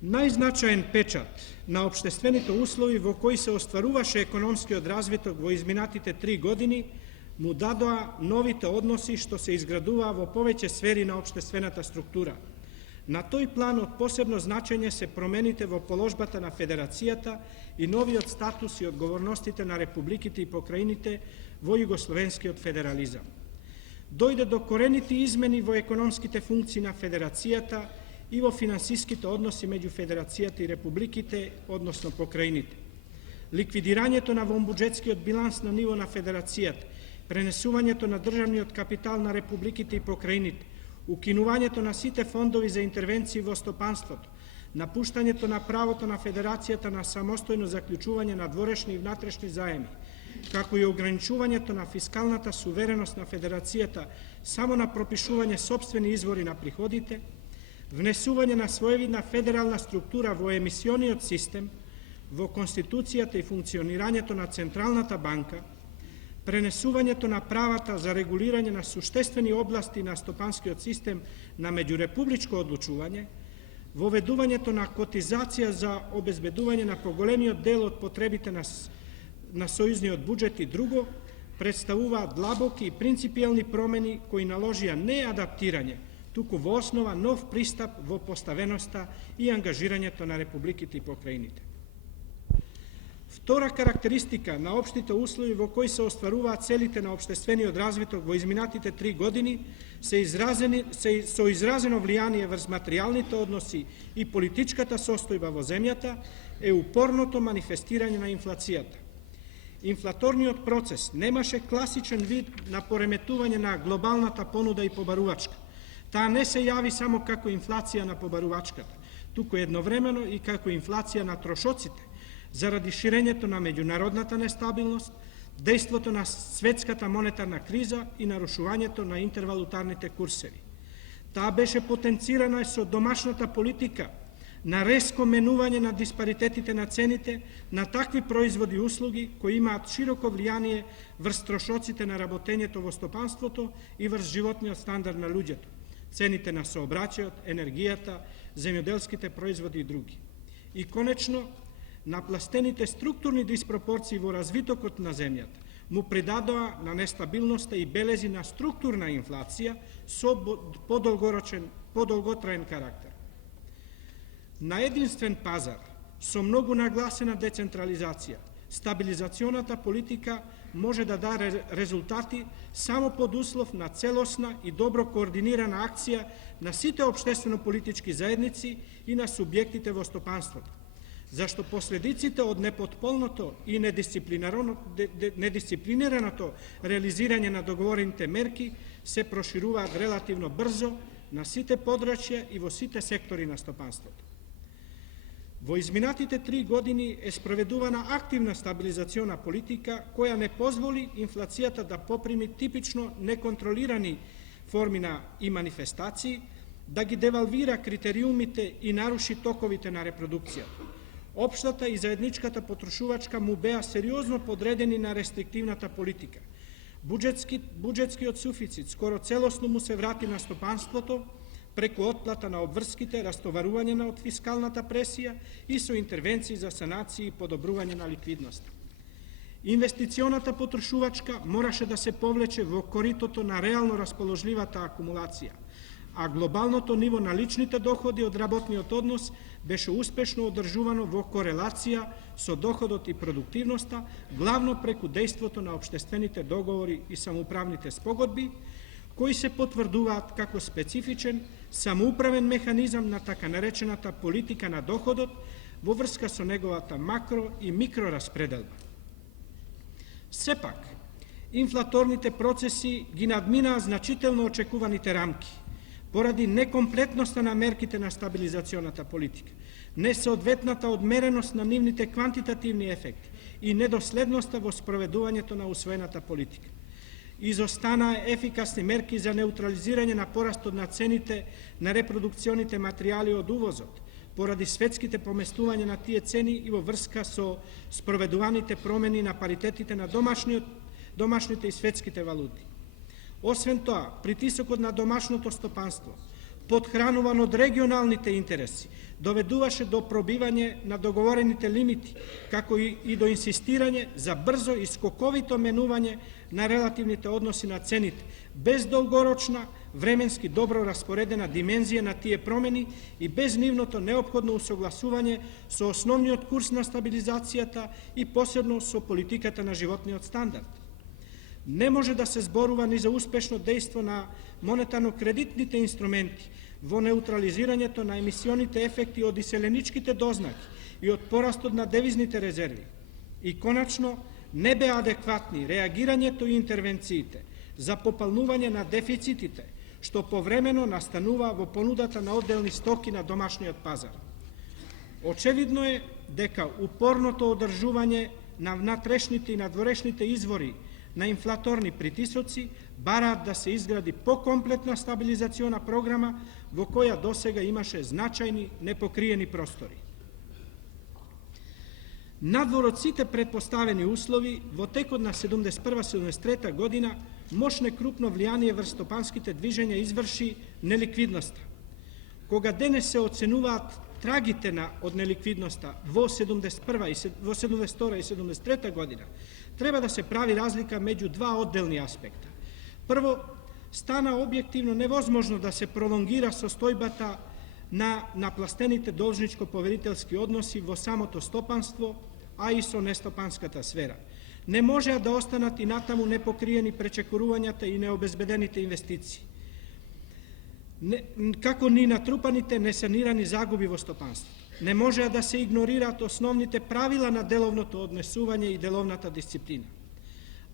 Најзначаен печат на општествените услови во кои се остваруваше економскиот развиток во изминатите 3 години му дадоа новите односи што се изградуваа во повеќе сфери на општествената структура. На тој план од посебно значење се промените во положбата на Федерацијата и новиот статус и одговорностите на републиките и покрајините во југословенскиот федерализам. Дојде до корените измени во економските функции на Федерацијата и во финансиските односи меѓу Федерацијата и републиките, односно покрајините. Ликвидирањето на вонбуџетскиот биланс на ниво на Федерацијата, пренесувањето на државниот капитал на републиките и покрајините, укинувањето на сите фондови за интервенции во стопанството, напуштањето на правото на Федерацијата на самостојно заклучување на дворешни и внатрешни заеми, како и ограничувањето на фискалната сувереност на Федерацијата само на пропишување сопствени извори на приходите, внесување на своевидна федерална структура во емисиониот систем, во Конституцијата и функционирањето на Централната банка, пренесувањето на правата за регулирање на суштествени области на стопанскиот систем на меѓурепубличко одлучување, воведувањето на котизација за обезбедување на поголемиот дел од потребите на сојузниот буџет и друго, представуваат длабоки и принципиелни промени кои наложија не адаптирање, туку во основа нов пристап во поставеноста и ангажирањето на републиките и покрајините. Втора карактеристика на општите услови во кои се остваруваат целите на општествениот развиток во изминатите 3 години со изразено влијание врз материјалните односи и политичката состојба во земјата е упорното манифестирање на инфлацијата. Инфлаторниот процес немаше класичен вид на пореметување на глобалната понуда и побарувачка. Таа не се јави само како инфлација на побарувачката, туку едновремено и како инфлација на трошоците, заради ширењето на меѓународната нестабилност, дејството на светската монетарна криза и нарушувањето на интервалутарните курсеви. Таа беше потенцирана со домашната политика на резко менување на диспаритетите на цените на такви производи и услуги кои имаат широко влијание врз трошоците на работењето во стопанството и врз животниот стандард на луѓето, цените на сообраќајот, енергијата, земјоделските производи и други. И конечно, напластените структурни диспропорции во развитокот на земјата му придадоа на нестабилноста и белези на структурна инфлација со подолготраен карактер. На единствен пазар, со многу нагласена децентрализација, стабилизационата политика може да даде резултати само под услов на целосна и добро координирана акција на сите општествено-политички заедници и на субјектите во стопанството, зашто последиците од непотполното и недисциплинираното реализирање на договорените мерки се прошируваат релативно брзо на сите подрачја и во сите сектори на стопанството. Во изминатите 3 години е спроведувана активна стабилизациона политика која не позволи инфлацијата да поприми типично неконтролирани форми и манифестации, да ги девалвира критериумите и наруши токовите на репродукцијата. Општата и заедничката потрошувачка му беа сериозно подредени на рестриктивната политика. Буџетскиот суфицит скоро целосно му се врати на стопанството преку отплата на обврските, растоварување од фискалната пресија и со интервенции за санација и подобрување на ликвидност. Инвестиционата потрошувачка мораше да се повлече во коритото на реално расположливата акумулација, а глобалното ниво на личните доходи од работниот однос беше успешно одржувано во корелација со доходот и продуктивноста, главно преку дејството на општествените договори и самоуправните спогодби, кои се потврдуваат како специфичен, самоуправен механизам на така наречената политика на доходот во врска со неговата макро и микрораспределба. Сепак, инфлаторните процеси ги надминаа значително очекуваните рамки, поради некомплетноста на мерките на стабилизационата политика, несоодветната одмереност на нивните квантитативни ефекти и недоследноста во спроведувањето на усвоената политика. Изостанаа ефикасни мерки за неутрализирање на порастот на цените на репродукционите материјали од увозот, поради светските поместувања на тие цени и во врска со спроведуваните промени на паритетите на домашните и светските валути. Освен тоа, притисокот на домашното стопанство, подхрануван од регионалните интереси, доведуваше до пробивање на договорените лимити, како и до инсистирање за брзо и скоковито менување на релативните односи на цените, без долгорочна, временски добро распоредена димензија на тие промени и без нивното неопходно усогласување со основниот курс на стабилизацијата и посебно со политиката на животниот стандард. Не може да се зборува ни за успешно дејство на монетарно-кредитните инструменти во неутрализирањето на емисионите ефекти од иселеничките дознаки и од порастот на девизните резерви. И конечно, не беа адекватни реагирањето и интервенциите за попълнување на дефицитите, што повремено настанува во понудата на одделни стоки на домашниот пазар. Очевидно е дека упорното одржување на внатрешните и надворешните извори на инфлаторни притисоци бараат да се изгради покомплетна стабилизациона програма во која досега имаше значајни непокриени простори. Надвор од сите предпоставени услови, во текот на 71-73 година мощне крупно влијание врз стопанските движења изврши неликвидноста. Кога денес се оценуваат трагите од неликвидноста во 72 и 73 година, треба да се прави разлика меѓу два одделни аспекта. Прво, стана објективно невозможно да се пролонгира состојбата на напластените должничко-поверителски односи во самото стопанство, а и со нестопанската сфера. Не можеа да останат и натаму непокриени пречекорувањата и необезбедените инвестиции, како ни натрупаните несанирани загуби во стопанството. Не можеа да се игнорираат основните правила на деловното однесување и деловната дисциплина.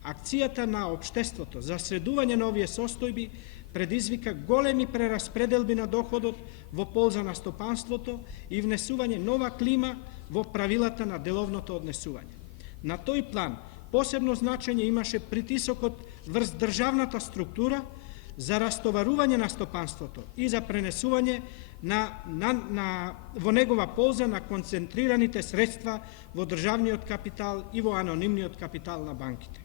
Акцијата на општеството за средување на овие состојби предизвика големи прераспределби на доходот во полза на стопанството и внесување нова клима во правилата на деловното однесување. На тој план посебно значење имаше притисокот врз државната структура за растоварување на стопанството и за пренесување во негова полза на концентрираните средства во државниот капитал и во анонимниот капитал на банките.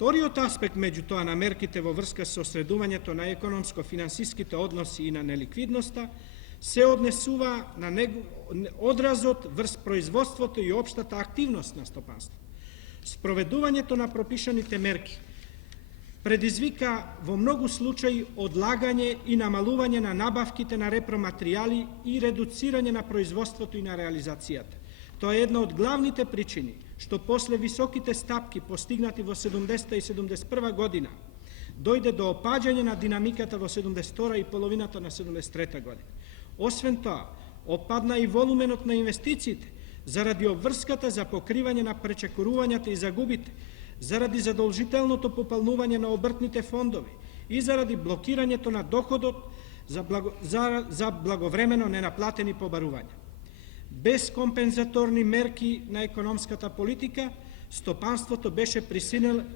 Вториот аспект меѓутоа на мерките во врска со средувањето на економско-финансиските односи и на неликвидноста се однесува на одразот врз производството и општата активност на стопанство. Спроведувањето на пропишаните мерки предизвика во многу случаи одлагање и намалување на набавките на репроматеријали и редуцирање на производството и на реализацијата. Тоа е една од главните причини што после високите стапки постигнати во 70 и 71 година дојде до опаѓање на динамиката во 72 и половината на 73 година. Освен тоа, опадна и волуменот на инвестициите заради обврската за покривање на пречекорувањата и загубите, заради задолжителното попълнување на обртните фондови и заради блокирањето на доходот за благовремено ненаплатени побарувања. Без компензаторни мерки на економската политика, стопанството беше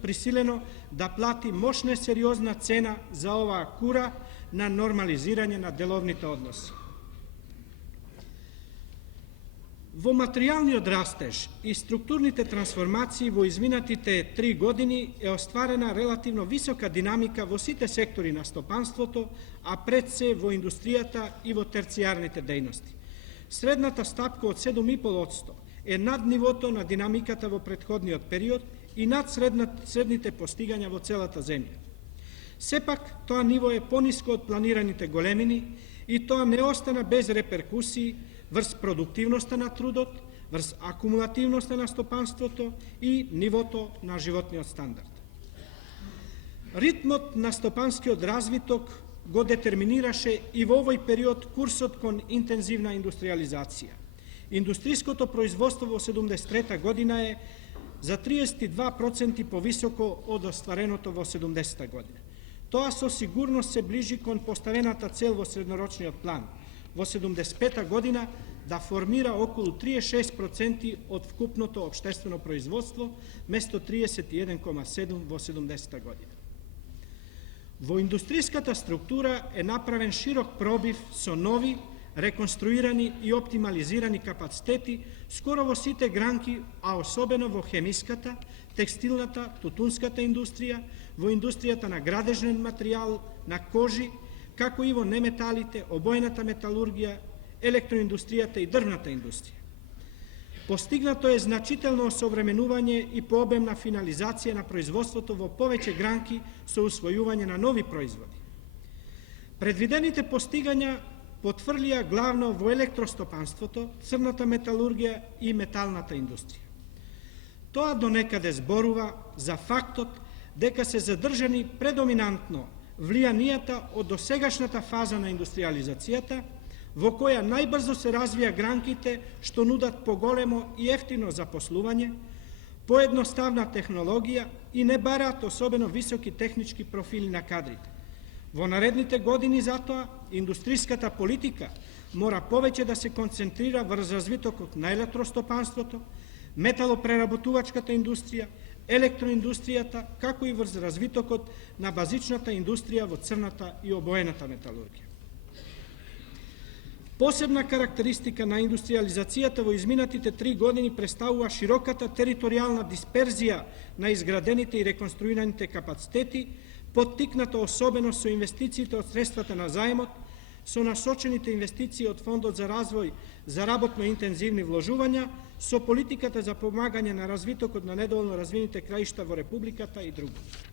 присилено да плати мощна сериозна цена за оваа кура на нормализирање на деловните односи. Во материјалниот растеж и структурните трансформации во изминатите 3 години е остварена релативно висока динамика во сите сектори на стопанството, а пред се во индустријата и во терцијарните дејности. Средната стапка од 7,5% е над нивото на динамиката во претходниот период и над средните постигања во целата земја. Сепак, тоа ниво е пониско од планираните големини и тоа не остана без реперкусии врз продуктивноста на трудот, врз акумулативноста на стопанството и нивото на животниот стандард. Ритмот на стопанскиот развиток го детерминираше и во овој период курсот кон интензивна индустриализација. Индустриското производство во 73 година е за 32% повисоко од оствареното во 70 година. Тоа со сигурност се ближи кон поставената цел во среднорочниот план, во 75 година да формира околу 36% од вкупното општествено производство, место 31,7% во 70 година. Во индустриската структура е направен широк пробив со нови, реконструирани и оптимализирани капацитети скоро во сите гранки, а особено во хемиската, текстилната, тутунската индустрија, во индустријата на градежен материјал, на кожи, како и во неметалите, обоената металургија, електроиндустријата и дрвната индустрија. Постигнато е значително осовременување и пообемна финализација на производството во повеќе гранки со усвојување на нови производи. Предвидените постигања потврлија главно во електростопанството, црната металургија и металната индустрија. Тоа донекаде зборува за фактот дека се задржани предоминантно влијанијата од досегашната фаза на индустриализацијата, во која најбрзо се развија гранките што нудат поголемо и ефтино запослување, поедноставна технологија и не бараат особено високи технички профили на кадрите. Во наредните години затоа индустријската политика мора повеќе да се концентрира врз развитокот на електростопанството, металопреработувачката индустрија, електроиндустријата, како и врз развитокот на базичната индустрија во црната и обоената металургија. Посебна карактеристика на индустриализацијата во изминатите 3 години представува широката територијална дисперзија на изградените и реконструираните капацитети, поттикната особено со инвестициите од средствата на заемот, со насочените инвестиции од Фондот за развој за работно интензивни вложувања, со политиката за помагање на развитокот на недоволно развиените краишта во Републиката и други.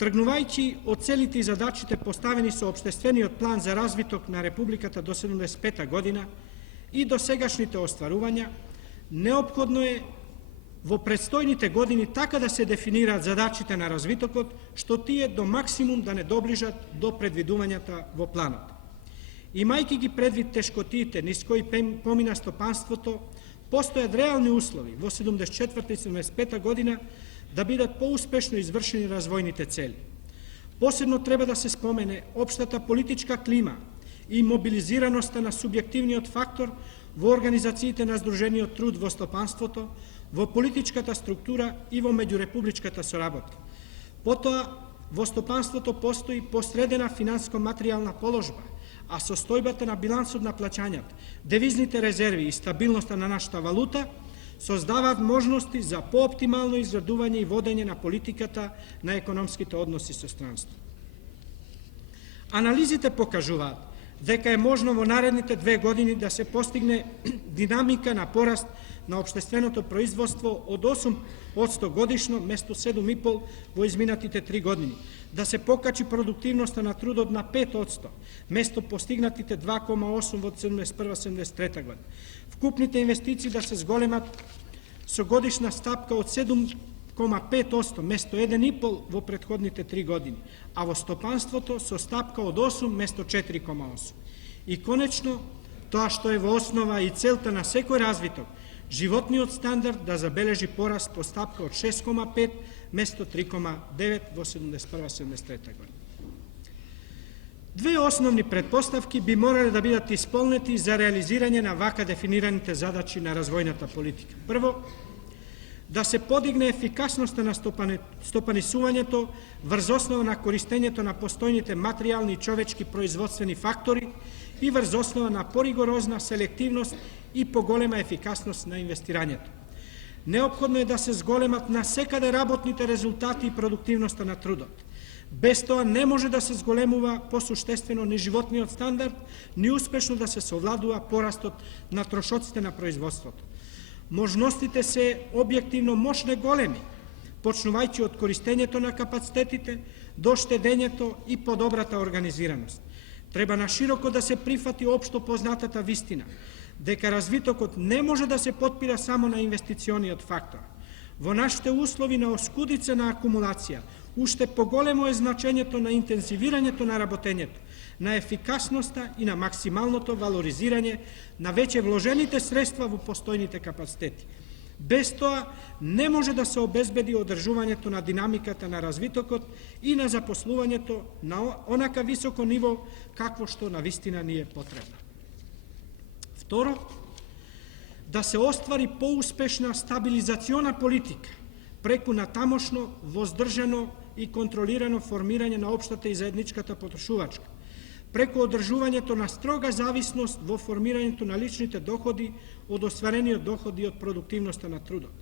Тргнувајќи од целите и задачите поставени со општествениот план за развиток на Републиката до 75 година и до сегашните остварувања, неопходно е во предстојните години така да се дефинираат задачите на развитокот, што тие до максимум да не доближат до предвидувањата во планот. Имајќи ги предвид тешкотиите низ кои помина стопанството, постојат реални услови во 74 и 75 година да бидат поуспешно извршени развојните цели. Посебно треба да се спомене општата политичка клима и мобилизираноста на субјективниот фактор во организациите на Сдружениот труд во стопанството, во политичката структура и во меѓурепубличката соработка. Потоа, во стопанството постои посредена финанско-материјална положба, а состојбата на билансот на плаќањата, девизните резерви и стабилноста на нашата валута создаваат можности за пооптимално изградување и водење на политиката на економските односи со странство. Анализите покажуваат дека е можно во наредните 2 години да се постигне динамика на пораст на општественото производство од 8% годишно, место 7,5% во изминатите 3 години, да се покачи продуктивноста на трудот на 5%, место постигнатите 2,8% во 1971-1973 година. Вкупните инвестиции да се зголемат со годишна стапка од 7,5%, место 1,5% во претходните 3 години, а во стопанството со стапка од 8%, место 4,8%. И конечно, тоа што е во основа и целта на секој развиток, животниот стандард да забележи пораст по стапка од 6,5%, место 3,9% во 1971-1973 година. Две основни предпоставки би морале да бидат исполнети за реализирање на вака дефинираните задачи на развојната политика. Прво, да се подигне ефикасноста на стопанисувањето врз основа на користењето на постојните материјални и човечки производствени фактори и врз основа на поригорозна селективност и поголема ефикасност на инвестирањето. Неопходно е да се зголемат насекаде работните резултати и продуктивноста на трудот. Без тоа не може да се зголемува посуштествено ни животниот стандард, ни успешно да се совладува порастот на трошоците на производството. Можностите се објективно мощне големи, почнувајќи од користењето на капацитетите до штедењето и подобрата организираност. Треба нашироко да се прифати општо познатата вистина, дека развитокот не може да се потпира само на инвестициониот фактор. Во нашите услови на оскудица на акумулација, уште поголемо е значењето на интензивирањето на работењето, на ефикасноста и на максималното валоризирање на веќе вложените средства во постојните капацитети. Без тоа не може да се обезбеди одржувањето на динамиката на развитокот и на запослувањето на онака високо ниво какво што навистина ни е потребно. Второ, да се оствари поуспешна стабилизациона политика преку натамошно воздржано и контролирано формирање на општата и заедничката потрошувачка, преку одржувањето на строга зависност во формирањето на личните доходи од остварениот доходи од продуктивноста на трудот,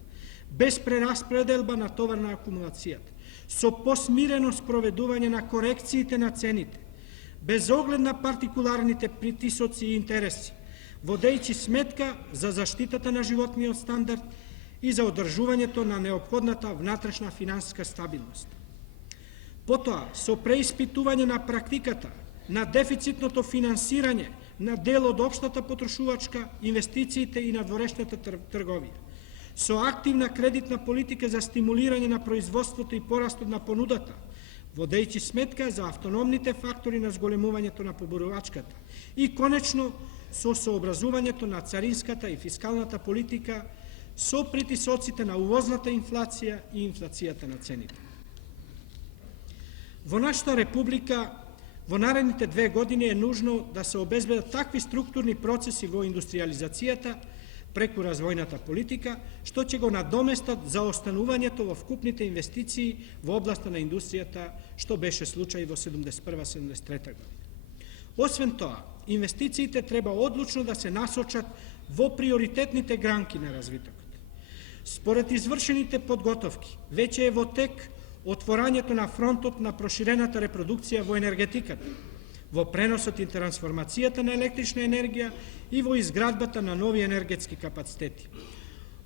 без прераспределба на товар на акумулацијата, со посмирено спроведување на корекциите на цените, без оглед на партикуларните притисоци и интереси, водејќи сметка за заштитата на животниот стандард и за одржувањето на неопходната внатрешна финансиска стабилност. Потоа, со преиспитување на практиката на дефицитното финансирање на дел од општата потрошувачка, инвестициите и надворешната трговија, со активна кредитна политика за стимулирање на производството и порастот на понудата, водејќи сметка за автономните фактори на зголемувањето на поборувачката и конечно со сообразувањето на царинската и фискалната политика со притисоците на увозната инфлација и инфлацијата на цените. Во нашата република во наредните 2 години е нужно да се обезбедат такви структурни процеси во индустриализацијата преку развојната политика, што ќе го надоместат за останувањето во вкупните инвестиции во областа на индустријата, што беше случај во 1971-1973 година. Освен тоа, инвестициите треба одлучно да се насочат во приоритетните гранки на развитокот. Според извршените подготовки, веќе е во тек отворањето на фронтот на проширената репродукција во енергетиката, во преносот и трансформацијата на електрична енергија и во изградбата на нови енергетски капацитети.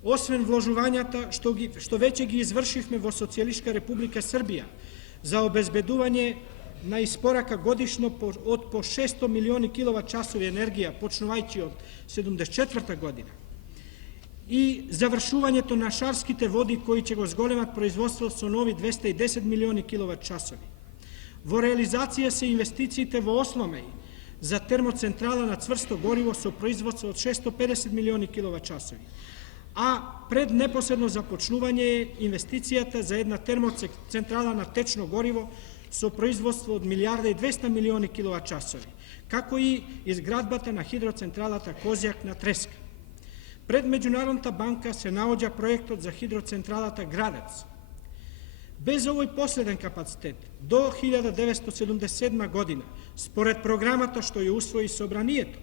Освен вложувањата што веќе ги извршивме во Социјалистичка република Србија за обезбедување на испорака годишно од по 600 милиони киловат-часови енергија, почнувајќи од 1974 година, и завршувањето на шарските води кои ќе го зголемат производство со нови 210 милиони киловат-часови. Во реализација се инвестициите во Осломеј за термоцентрала на цврсто гориво со производство од 650 милиони киловат-часови, а пред непосредно започнување е инвестицијата за една термоцентрала на течно гориво со производство од 1,2 милиони киловат-часови, како и изградбата на хидроцентралата Козјак на треска. Пред Меѓународната банка се наоѓа проектот за хидроцентралата Градец. Без овој последен капацитет, до 1977 година, според програмата што ја усвои Собранието,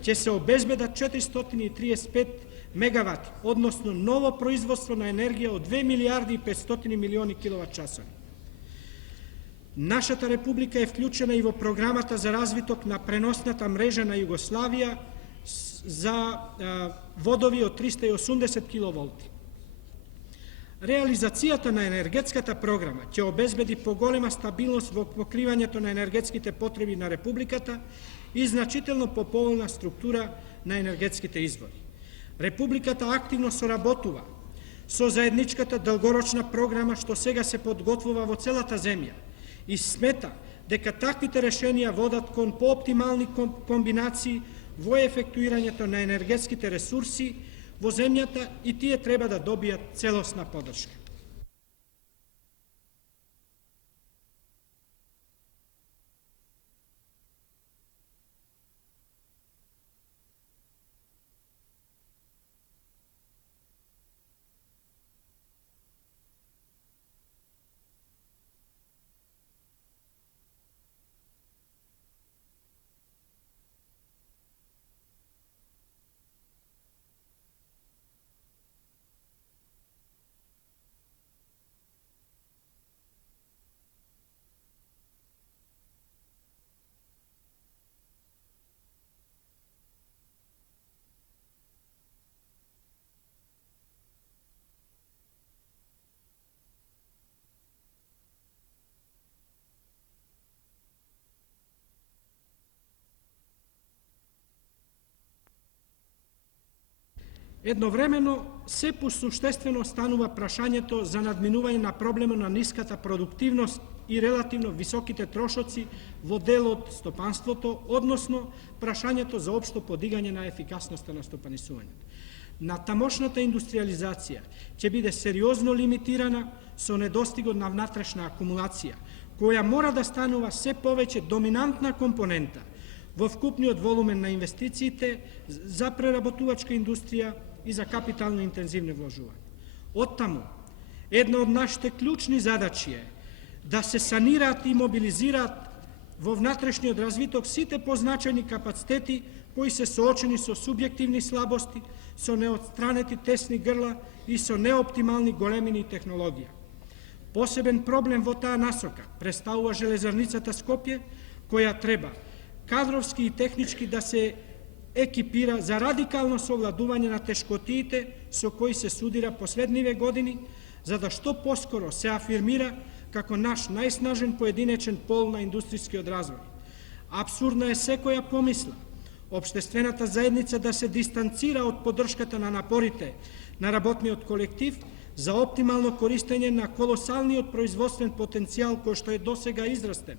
ќе се обезбедат 435 мегавати, односно ново производство на енергија од 2 милиарди и 500 милиони киловат часови. Нашата република е вклучена и во програмата за развиток на преносната мрежа на Југославија за водови од 380 киловолти. Реализацијата на енергетската програма ќе обезбеди поголема стабилност во покривањето на енергетските потреби на републиката и значително поповолна структура на енергетските извори. Републиката активно соработува со заедничката долгорочна програма што сега се подготвува во целата земја и смета дека таквите решенија водат кон пооптимални комбинации во ефектуирањето на енергетските ресурси во земјата и тие треба да добијат целосна поддршка. Едновремено, се посуштествено станува прашањето за надминување на проблемот на ниската продуктивност и релативно високите трошоци во дел од стопанството, односно прашањето за општо подигање на ефикасноста на стопанисувањето. На тамошната индустриализација ќе биде сериозно лимитирана со недостигот на внатрешна акумулација, која мора да станува се повеќе доминантна компонента во вкупниот волумен на инвестициите за преработувачка индустрија и за капитално интензивни вложувања. Оттаму, една од нашите клучни задачи е да се санираат и мобилизираат во внатрешниот развиток сите позначени капацитети кои се соочени со субјективни слабости, со неотстранети тесни грла и со неоптимални големини и технологија. Посебен проблем во таа насока представува железарницата Скопје, која треба кадровски и технички да се екипира за радикално совладување на тешкотиите со кои се судира последниве години, за да што поскоро се афирмира како наш најснажен поединечен пол на индустријскиот развој. Апсурдна е секоја помисла општествената заедница да се дистанцира од поддршката на напорите на работниот колектив за оптимално користење на колосалниот производствен потенцијал кој што е досега израстен,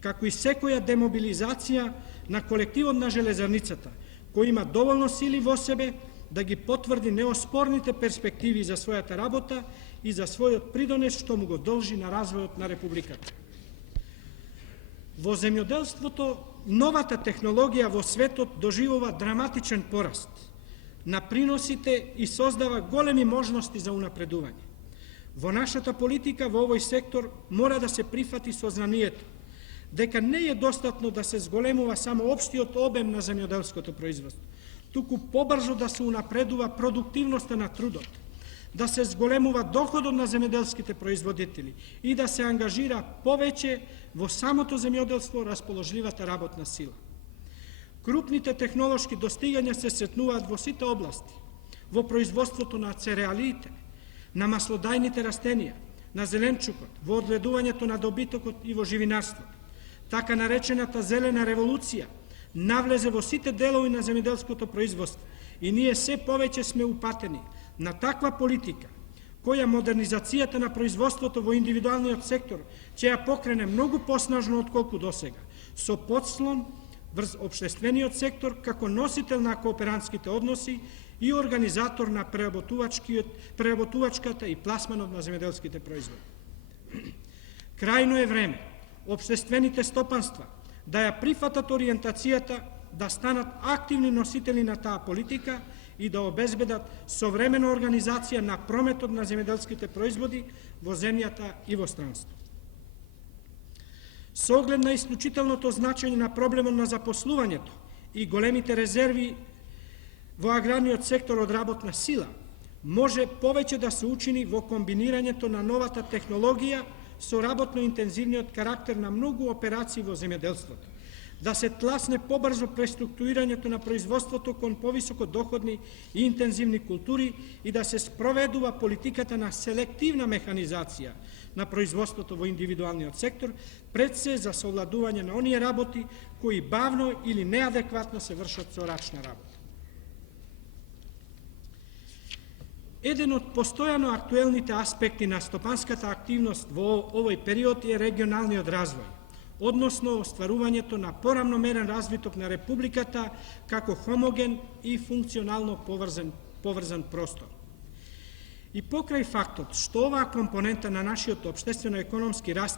како и секоја демобилизација на колективот на железарницата, кој има доволно сили во себе да ги потврди неоспорните перспективи за својата работа и за својот придонес што му го должи на развојот на републиката. Во земјоделството новата технологија во светот доживува драматичен пораст на приносите и создава големи можности за унапредување. Во нашата политика во овој сектор мора да се прифати сознанието дека не е достатно да се зголемува само општиот обем на земјоделското производство, туку побрзо да се унапредува продуктивноста на трудот, да се зголемува доходот на земјоделските производители и да се ангажира повеќе во самото земјоделство расположливата работна сила. Крупните технолошки достигања се сретнуваат во сите области, во производството на цереалиите, на маслодајните растенија, на зеленчукот, во одгледувањето на добитокот и во живинарството. Така наречената зелена револуција навлезе во сите делови на земјоделското производство и ние се повеќе сме упатени на таква политика, која модернизацијата на производството во индивидуалниот сектор ќе ја покрене многу поснажно отколку досега, со подслон врз општествениот сектор како носител на кооперантските односи и организатор на преработувачката и пласманот на земјоделските производи. Крајно е време општествените стопанства да ја прифатат ориентацијата да станат активни носители на таа политика и да обезбедат современа организација на прометот на земјоделските производи во земјата и во странство. Со оглед на исклучителното значење на проблемот на запослувањето и големите резерви во аграрниот сектор од работна сила, може повеќе да се учини во комбинирањето на новата технологија со работно интензивниот карактер на многу операции во земјоделството, да се тласне побрзо преструктурирањето на производството кон повисоко доходни и интензивни култури и да се спроведува политиката на селективна механизација на производството во индивидуалниот сектор, пред се за совладување на оние работи кои бавно или неадекватно се вршат со рачна работа. Еден од постојано актуелните аспекти на стопанската активност во овој период е регионалниот развој, односно остварувањето на порамномерен развиток на Републиката како хомоген и функционално поврзан простор. И покрај фактот што оваа компонента на нашиот општествено-економски раст